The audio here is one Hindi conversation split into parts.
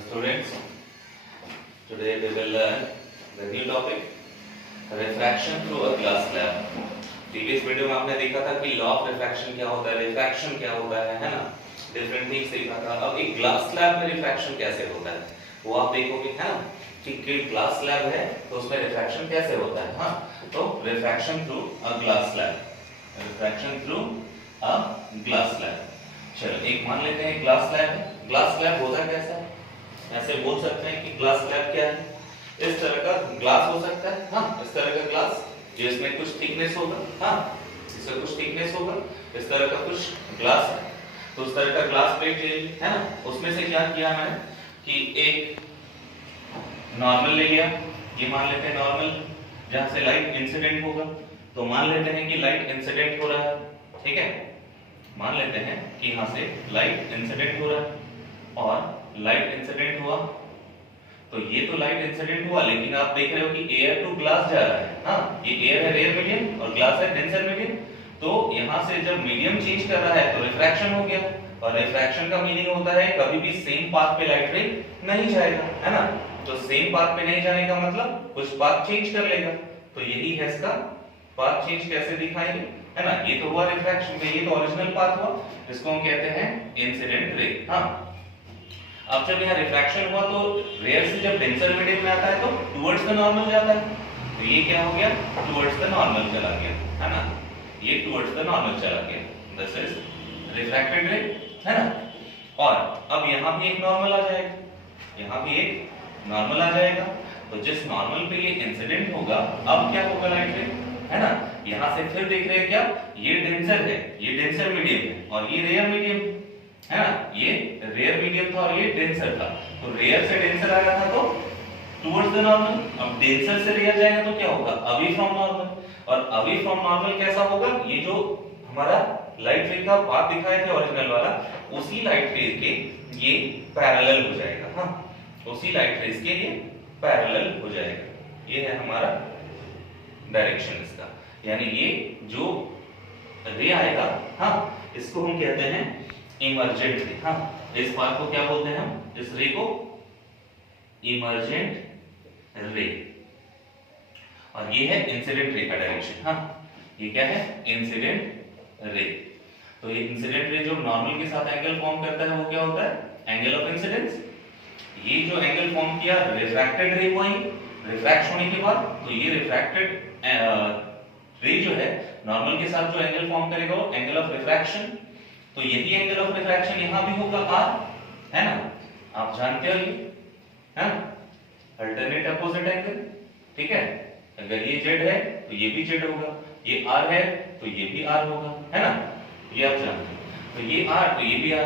Students, today we will learn the new topic refraction through a glass slab. Previous video में आपने देखा था कि लॉ ऑफ रिफ्रैक्शन क्या होता है, रिफ्रैक्शन क्या होता है ना, डिफरेंट थिंग्स सीखा था। अब एक ग्लास स्लैब में रिफ्रैक्शन कैसे होता है वो आप देखोगे, है ना, कि ग्लास स्लैब है तो उसमें रिफ्रैक्शन कैसे होता है। हाँ, तो refraction through a glass slab, refraction through a glass slab. चलो एक मान लेते हैं ग्लास स्लैब है। ग्लास स्लैब होता कैसा है, ऐसे बोल सकते हैं कि ग्लास स्लैब क्या है, इस तरह का ग्लास हो सकता है। हाँ, इस तरह का ग्लास जिसमें कुछ थिकनेस होगा, हाँ इसमें कुछ थिकनेस होगा, इस तरह का कुछ ग्लास है तो उस तरह का ग्लास प्लेट ले लीजिए, है ना। उसमें से क्या किया मैंने कि एक नॉर्मल ले लिया, ये मान लेते हैं नॉर्मल जहां से लाइट इंसिडेंट होगा, तो मान लेते हैं कि लाइट इंसिडेंट हो रहा है, ठीक है, मान लेते हैं कि यहां से लाइट इंसिडेंट हो रहा है और लाइट इंसिडेंट हुआ तो ये तो लाइट इंसिडेंट हुआ, लेकिन आप देख रहे हो कि एयर टू ग्लास जा रहा है। हाँ, ये एयर है रेयर मीडियम और ग्लास है डेंसर मीडियम, तो यहां से जब मीडियम चेंज कर रहा है तो रिफ्रैक्शन हो गया, और रिफ्रैक्शन का मीनिंग होता है कभी भी सेम पाथ पे लाइट रे नहीं जाएगा, है ना। तो सेम पाथ पे नहीं जाने का मतलब कुछ पाथ चेंज कर लेगा, तो यही है इसका पाथ चेंज कैसे दिखाएंगे, है ना। ये तो हुआ रिफ्रैक्शन का, ये तो ओरिजिनल पाथ हुआ, इसको हम कहते हैं इंसिडेंट रे। हाँ, अब जब यहाँ रिफ्रैक्शन हुआ तो रेयर से जब डेंसर मीडियम में आता है तो टुवर्ड्स द नॉर्मल जाता है, तो ये क्या हो गया, टुवर्ड्स द नॉर्मल चला गया, है ना, ये टुवर्ड्स द नॉर्मल चला गया, दिस इज रिफ्रैक्टेड रे, है ना। और अब यहाँ भी एक नॉर्मल आ जाएगा, यहाँ भी एक नॉर्मल आ जाएगा, तो जिस नॉर्मल पे ये इंसिडेंट होगा अब क्या होगा लाइट रे, है ना। यहाँ से फिर देख रहे हैं क्या, ये डेंसर है, ये डेंसर मीडियम है और ये रेयर मीडियम है ना, ये रेयर मीडियम था और ये डेंसर था, तो रेयर से डेंसर आ रहा था तो टुवर्ड्स द नॉर्मल। अब डेंसर से रेयर जाएगा तो क्या होगा, अवे फ्रॉम नॉर्मल, और अवे फ्रॉम नॉर्मल कैसा होगा, ये जो हमारा लाइट रे का पाथ दिखाए थे ओरिजिनल वाला, उसी लाइट रे के ये पैरेलल हो जाएगा। हाँ, उसी लाइट रेस के ये पैरेलल हो जाएगा, ये है हमारा डायरेक्शन इसका, यानी ये जो रे आएगा, हाँ इसको हम कहते हैं इमर्जेंट रे। हाँ, इस पाथ को क्या बोलते हैं हम, इस रे को इमर्जेंट रे, और ये है इंसिडेंट रे का डायरेक्शन। हाँ, ये क्या है, इंसिडेंट रे। तो ये इंसिडेंट रे जो नॉर्मल के साथ एंगल फॉर्म करता है वो क्या होता है, एंगल ऑफ इंसिडेंस। ये जो एंगल फॉर्म किया रिफ्रैक्टेड रे हुआ, रिफ्रैक्ट होने के बाद, तो ये रिफ्रैक्टेड रे जो है नॉर्मल के साथ जो एंगल फॉर्म करेगा वो एंगल ऑफ रिफ्रैक्शन, तो यही एंगल ऑफ रिफ्रैक्शन यहां भी होगा r, है ना, आप जानते हो ये, है ना, अल्टरनेट अपोजिट एंगल, ठीक है। अगर ये z है तो ये भी z होगा, ये r है तो ये भी r होगा, है ना, ये आप जानते हो, तो ये r तो ये भी r।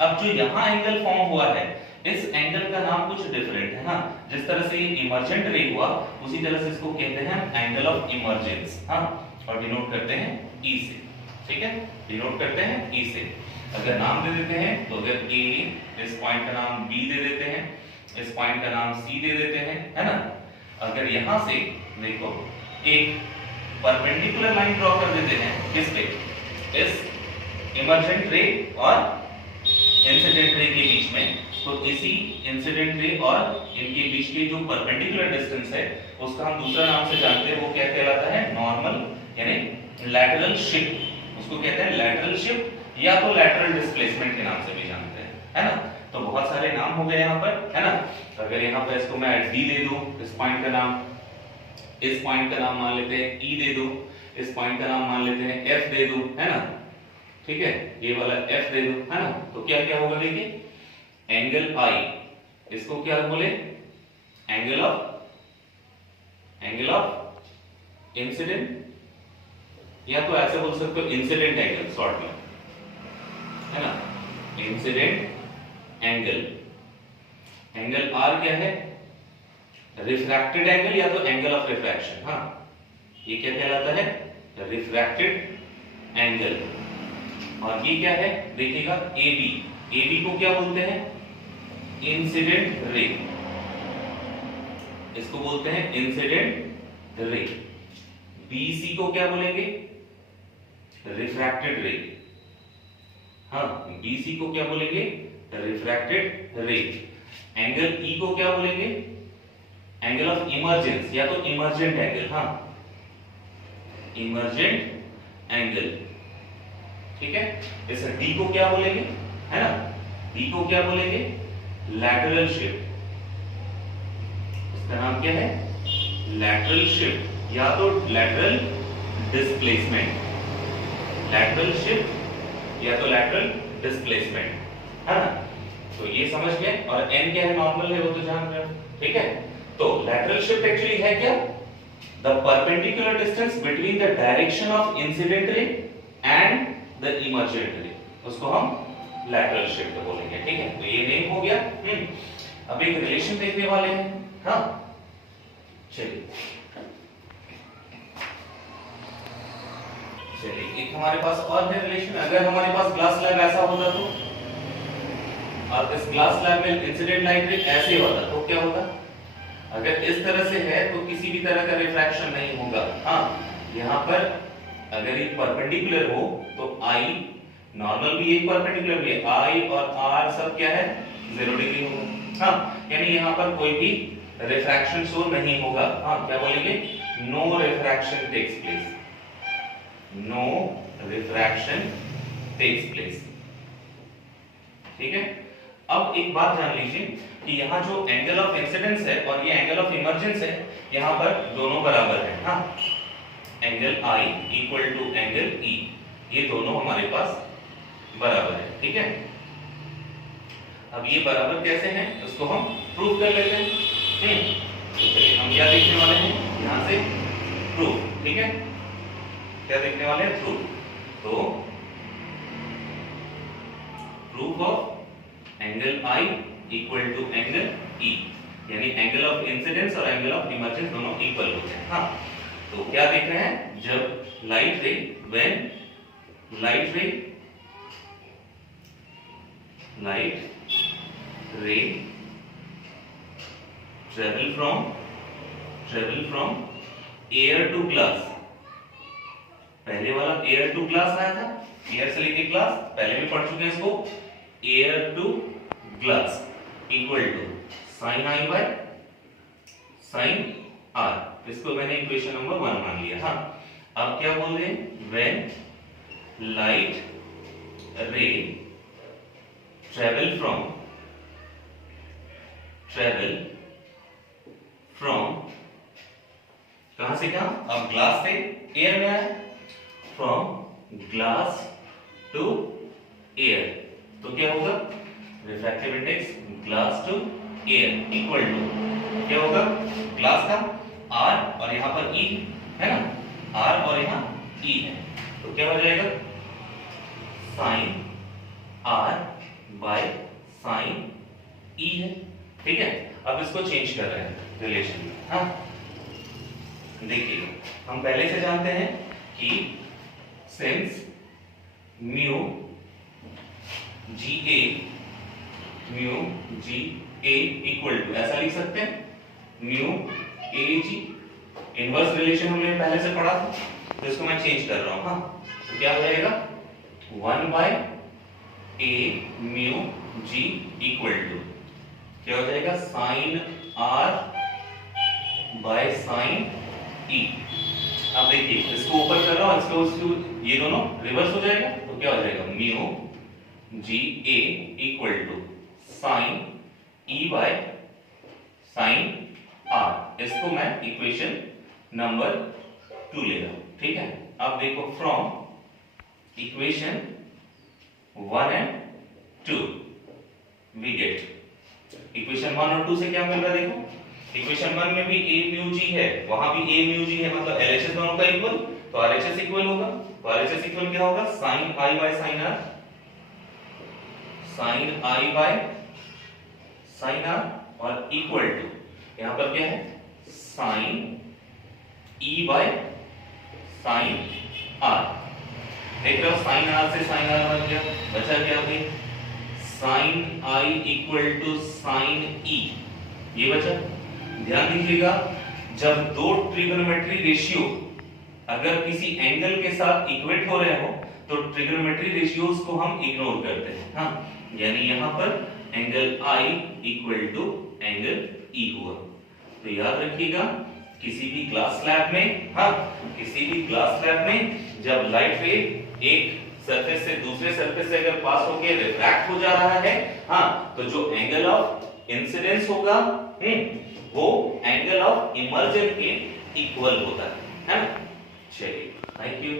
अब जो यहां एंगल फॉर्म हुआ है इस एंगल का नाम कुछ डिफरेंट है। हाँ, जिस तरह से ये इमर्जेंट रे हुआ उसी तरह से इसको कहते हैं एंगल ऑफ इमर्जेंस। हाँ, और डिनोट करते हैं E से, ठीक है, डिनोट करते हैं E से। अगर नाम दे देते हैं तो अगर A, इस पॉइंट का नाम B दे देते हैं, इस पॉइंट का नाम C दे देते हैं, है ना। अगर यहां से देखो एक परपेंडिकुलर लाइन ड्रॉ कर देते हैं किस पे, इस इमर्जेंट रे और इंसिडेंट रे के बीच में, तो इसी इंसिडेंट रे और इनके बीच के जो परपेंडिकुलर डिस्टेंस है उसका हम दूसरा नाम से जानते हैं, वो क्या कहलाता है, नॉर्मल, यानी लैटरल शिफ्ट, उसको कहते हैं लैटरल शिफ्ट या तो लैटरल डिस्प्लेसमेंट के नाम से भी जानते हैं, है ना। तो बहुत सारे नाम हो गए यहाँ पर, है ना। अगर यहाँ पर इसको मैं D दे दूं, इस पॉइंट का नाम, इस पॉइंट का नाम मान लेते हैं E दे दूं, इस पॉइंट का नाम मान लेते हैं F दे दूं, है ना, ठीक है, ये वाला F दे दूं, है ना, तो क्या क्या होगा देखिए, एंगल I, इसको क्या बोले, एंगल ऑफ इंसिडेंट, या तो ऐसे बोल सकते हो इंसिडेंट एंगल शॉर्ट में, है ना, इंसिडेंट एंगल। एंगल R क्या है, रिफ्रैक्टेड एंगल या तो एंगल ऑफ रिफ्रैक्शन। हाँ, ये क्या कहलाता है, रिफ्रैक्टेड एंगल। और ये क्या है देखिएगा, AB को क्या बोलते हैं, इंसिडेंट रे, इसको बोलते हैं इंसिडेंट रे। BC को क्या बोलेंगे, रिफ्रैक्टेड रे। हाँ, BC को क्या बोलेंगे, रिफ्रैक्टेड रे। एंगल ई को क्या बोलेंगे? एंगल ऑफ इमर्जेंस या तो इमर्जेंट एंगल, हाँ इमर्जेंट एंगल, ठीक है। इस डी को क्या बोलेंगे, है ना, डी को क्या बोलेंगे? Lateral shift. इसका नाम क्या है? लैटरल शिफ्ट या तो लैटरल डिस्प्लेसमेंट, लैटरल शिफ्ट या तो लैटरल डिस्प्लेसमेंट, है ना। तो ये समझ गए। और एन क्या है? नॉर्मल है, वो तो जान रहे हो, ठीक है। तो लैटरल शिफ्ट एक्चुअली है क्या? The perpendicular distance between the direction of incident ray and the emergent रे, उसको हम लैटरल शिफ्ट बोलेंगे, ठीक है। तो ये नेम हो गया। अब एक रिलेशन देखने वाले हैं, हाँ चलिए एक हमारे पास और है रिलेशन। अगर हमारे पास ग्लास स्लैब ऐसा होता तो, और इस ग्लास स्लैब में इंसिडेंट लाइट रे ऐसे होता तो क्या होता? अगर इस तरह से है तो किसी भी तरह का रिफ्रैक्शन नहीं होगा, हाँ। यहाँ पर अगर ये परपेंडिकुलर हो तो आई नॉर्मल भी एक परपेंडिकुलर भी है, आई और आर सब क्या है? 0 डिग्री होगा, हाँ। यानी यहाँ पर कोई भी रिफ्रैक्शन शो नहीं होगा, हाँ। क्या बोलेंगे? No refraction takes place, no refraction takes place, ठीक है। अब एक बात जान लीजिए कि यहाँ जो एंगल ऑफ इंसिडेंस है और ये एंगल ऑफ इमर्जेंस है, यहाँ पर दोनों बराबर है, हाँ। Angle I equal to angle E, ये दोनों हमारे पास बराबर है, ठीक है। अब ये बराबर कैसे हैं उसको हम प्रूव कर लेते हैं। तो चलिए हम क्या देखने वाले हैं यहाँ से? प्रूफ, ठीक है। क्या देखने वाले हैं? प्रूफ। तो proof of angle I equal to angle E, यानी एंगल ऑफ इंसिडेंस और एंगल ऑफ इमर्जेंस दोनों इक्वल होते हैं, हाँ। तो क्या देख रहे हैं? जब लाइट रे, व्हेन लाइट रे travel from air to glass, पहले वाला एयर टू ग्लास आया था, एयर से लेके ग्लास, पहले भी पढ़ चुके हैं इसको। Air to glass equal to sine I by sine R, इसको मैंने इक्वेशन नंबर 1 मान लिया, हाँ। अब क्या बोल रहे हैं? व्हेन लाइट रे ट्रेवल फ्रॉम कहां से कहां? अब ग्लास से एयर में आया, फ्रॉम ग्लास टू एयर, तो क्या होगा? Refractive index glass to air equal to क्या होगा? ग्लास का R और यहाँ पर E है ना, R और यहाँ E है, तो क्या हो जाएगा? Sine R by sine E है, ठीक है। अब इसको चेंज कर रहे हैं रिलेशन में, हाँ। देखिए हम पहले से जानते हैं कि since mu GA equal to, ऐसा लिख सकते हैं, म्यू AG, इनवर्स रिलेशन हमने पहले से पढ़ा था, तो इसको मैं चेंज कर रहा हूं, हाँ। तो क्या हो जाएगा? 1 by A mu G equal to क्या हो जाएगा? Sine R by sine E। अब देखिए इसको ऊपर कर रहा हूं, इसको ये दोनों रिवर्स हो जाएगा, तो क्या हो जाएगा? Mu GA equal to sine E by sine R। इसको मैं इक्वेशन नंबर 2 ले रहा हूं, ठीक है। अब देखो from equation 1 and 2 we get, equation 1 और 2 से क्या मिल रहा है? देखो इक्वेशन 1 में भी A म्यू G है, वहां भी A म्यू G है, मतलब LHS दोनों का इक्वल, तो RHS इक्वल होगा। तो RHS इक्वल क्या होगा? Sine I by sine R, sine I by sine R, और इक्वल टू यहां पर क्या है? Sine E by sine R। देख रहे हो साइन R से साइन R बन गया, बचा क्या? भाई sine I equal to sine E, ये बचा। ध्यान दीजिएगा, जब दो ट्रिगोनोमेट्री रेशियो अगर किसी एंगल के साथ इक्वेट हो रहे हो तो ट्रिगोनोमेट्री रेशियोज को हम इग्नोर करते हैं, हाँ। यानी यहाँ पर angle I equal to angle E हुआ। तो याद रखिएगा किसी भी ग्लास स्लैब में, हाँ, किसी भी ग्लास स्लैब में जब लाइट वेव एक सरफेस से दूसरे सरफेस से अगर पास होके रिफ्रैक्ट हो जा रहा है, हाँ, तो जो एंगल ऑफ इंसिडेंस होगा वो एंगल ऑफ इमर्जन के इक्वल होता है ना। चलिए, थैंक यू।